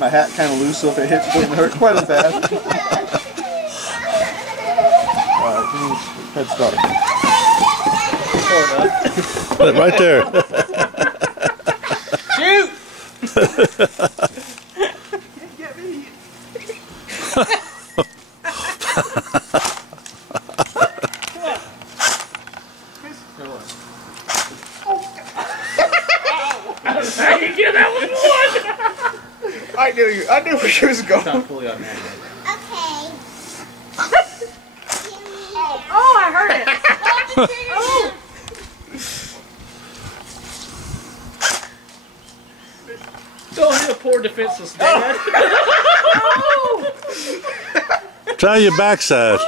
my hat kind of loose, so if it hits, it doesn't hurt quite as bad. Alright, head start. Right there. Shoot! Get me. I knew where she was going. Not fully automatic. Okay. Oh, I heard it. Oh. Don't hit a poor defenseless dad. Try your backside.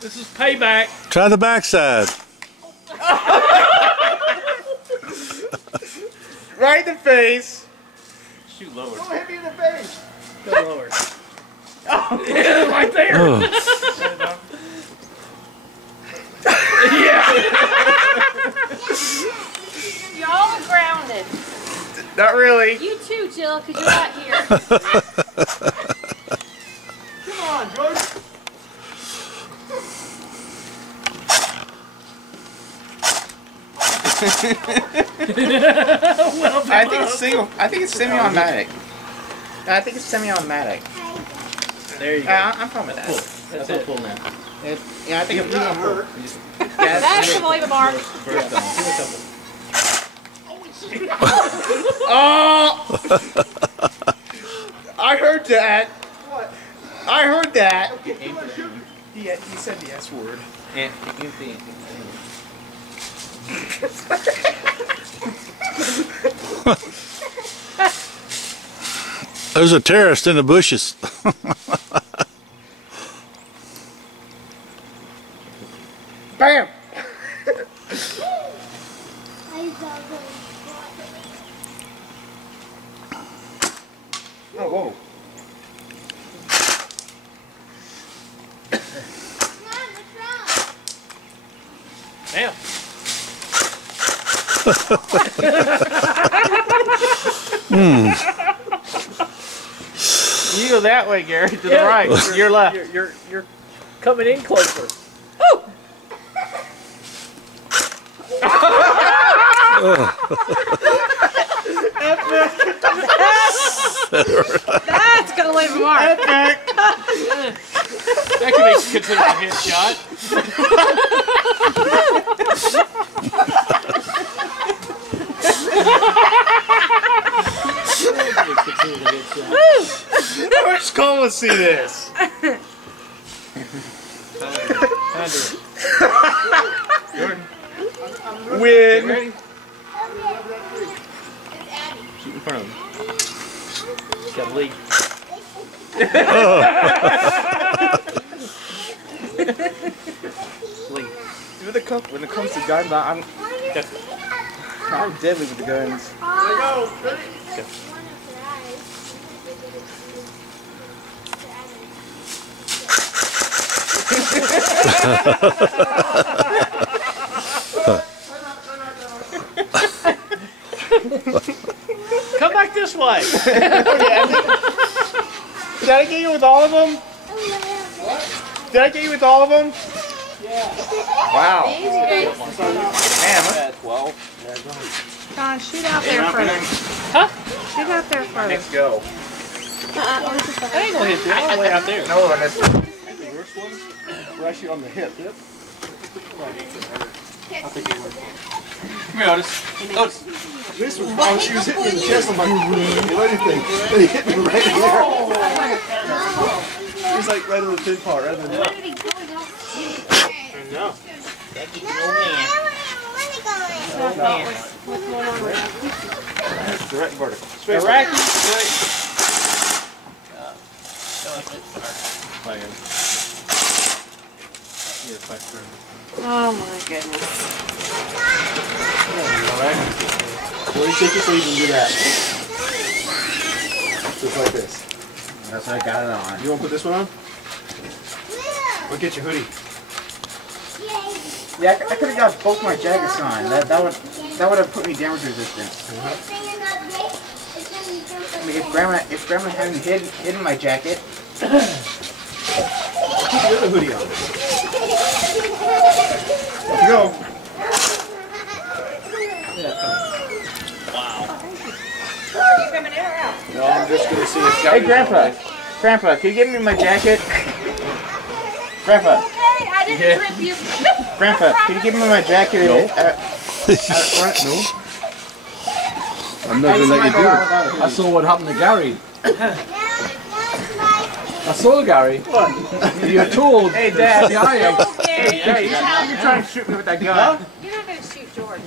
This is payback. Try the backside. Right in the face. Shoot lower. Don't hit me in the face. Go lower. Oh, yeah, right there. Oh. Yeah. Y'all are grounded. Not really. You too, Jill, because you're not here. Come on, George. Well, I think it's single. I think it's semi-automatic. I think it's semi-automatic. there you go. I'm fine with that. Cool. That's it. Pull now. Yeah, I think it's not hurt. That's the leave a mark. First down. Give it a couple. Oh! I heard that. What? I heard that. He said the S word. And There's a terrorist in the bushes. Bam! Oh, whoa. Damn. You go that way, Gary, to the right. Your left. You're coming in closer. That's gonna leave a mark. That can be considered a headshot. I wish Cole would see this. Jordan. Win. Ready? Shoot in front of him. He's got a lead. Lead. When it comes to guns, I'm deadly with the guns. There you go. Come back this way. Did I get you with all of them? What? Did I get you with all of them? Yeah. Wow. Easy, Man, At 12. John, shoot out there further. Huh? Shoot out there further. let's go. I ain't gonna hit you. I'm way out there. No, that's The worst one? we're actually on the hip. Yep. Come here, Otis. Otis. This was fun. She was hitting me in the chest. I'm like, do anything. Then he hit me right here. He's like right on the thin part, rather than that. I know. That's the old man. Direct vertical. Iraqi. Oh my goodness. Alright. Where do you take it so you can do that? Just like this. That's what I got it on. You want to put this one on? Or get your hoodie. Yeah, I could have got both my jackets on. That would have put me damage resistance. If Grandma hadn't hidden my jacket. Put the other hoodie on. Let's go. Are you coming in or out? No, I'm just gonna see if Hey, Grandpa. Grandpa, can you give me my jacket? Grandpa. Okay, I didn't trip you. Grandpa, can you give me my jacket? No. No. I'm not gonna let you do it. I saw what happened to Gary. I saw Gary. What? You're told. Hey, Dad. Hey, Hey, you're trying to shoot me with that gun. you're not going to shoot Jordan.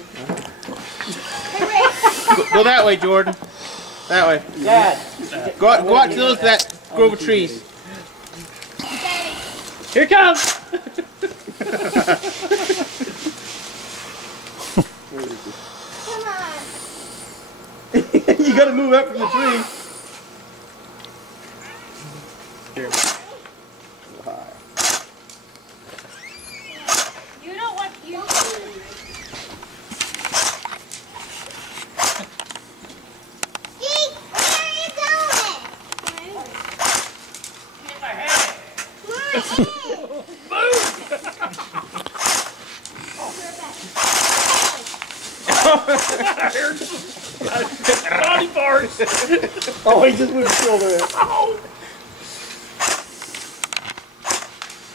Go that way, Jordan. That way. Dad. Go out to that grove of trees. Here it comes. Come on. You gotta move up from the tree. Here. You don't want you. Eek, where are you going? Body parts. Oh, he just moved his shoulder in.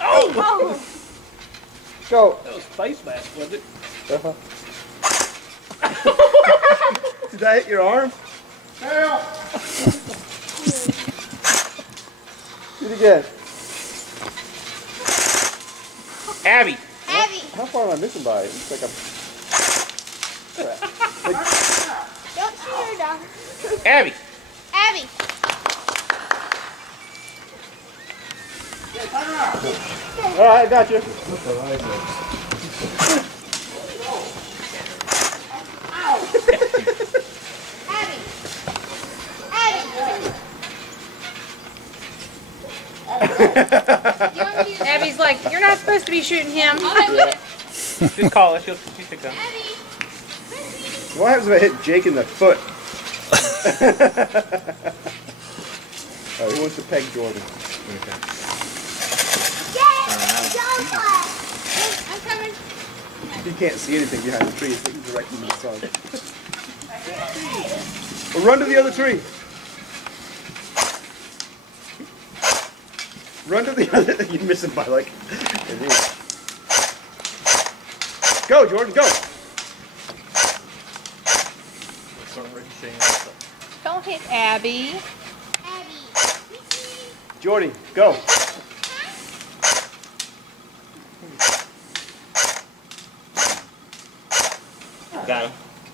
Oh. Go. That was face mask, wasn't it? Did that hit your arm? Help! Do it again. Abby. Abby, How far am I missing by? It's like a. don't shoot her dog. Abby. Abby. Alright, I got you. Abby. Abby. Abby's like, you're not supposed to be shooting him. Just call her. She'll pick up. Abby. What happens if I hit Jake in the foot? Oh, he wants to peg Jordan. I'm coming. He can't see anything behind the tree. He's looking directly into the sun. Well, run to the other tree. Run to the other. You miss him by like an inch. Go, Jordan, go. Don't hit Abby. Abby. Jordy, go. Got him.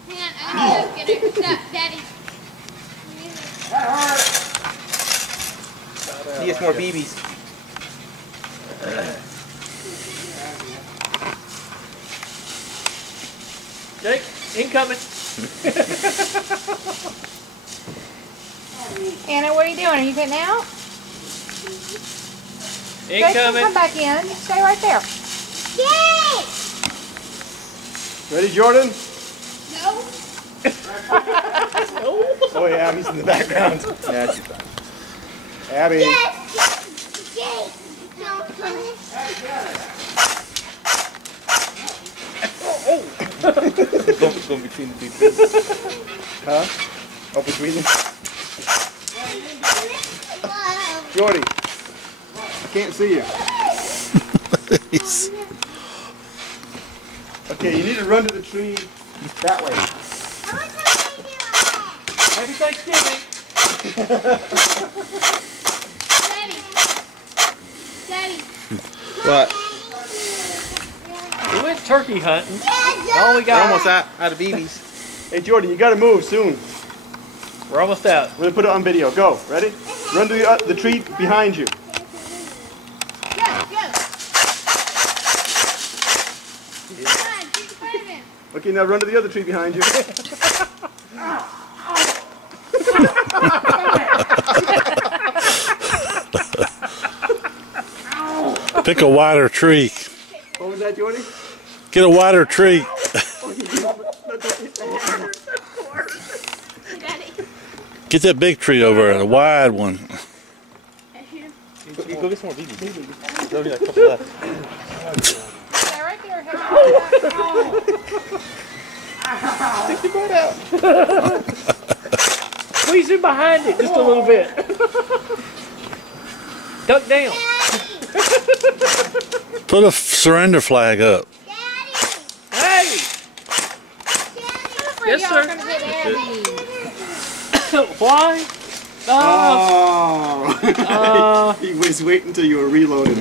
Hang on, I'm gonna go get her. Stop, Daddy. He gets more BBs. Jake, incoming. Anna, what are you doing? Are you getting out? Jason, Incoming. come back in. Stay right there. Yay! Ready, Jordan? No. Oh yeah, Abby's in the background. Yeah, she's fine. Abby. Yes! Yay! No, come Go between the two trees. Huh? Oh, between them? Whoa. Jordy. I can't see you. Okay, you need to run to the tree that way. How much time are you doing? Happy Thanksgiving. Daddy. Daddy. What? We went turkey hunting. Yeah, All we We're got. almost out of BBs. Hey, Jordan, you gotta move soon. We're almost out. We're gonna put it on video. Go. Ready? Run to the tree behind you. Go, go. Come on, get in front of him. Okay, now run to the other tree behind you. Pick a wider tree. What was that, Jordy? Get a wider tree. Daddy. Get that big tree over there, the wide one. Go get some more BBs. There'll be like a couple left. Yeah, right there. Stick your butt out. Squeeze in behind it just a little bit. Duck down. Put a surrender flag up. Hey! Yes, Yes, sir. sir. Gonna get Abby. Why? Oh. He was waiting until you were reloaded.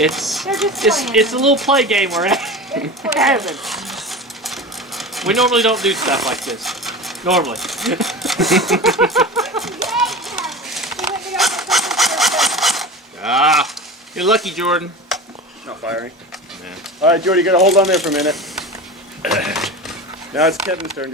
It's They're just it's playing. it's a little play game we're having. We normally don't do stuff like this. Normally. Ah, you're lucky, Jordan. Not firing. All right, Jordy, you got to hold on there for a minute. Now it's Kevin's turn.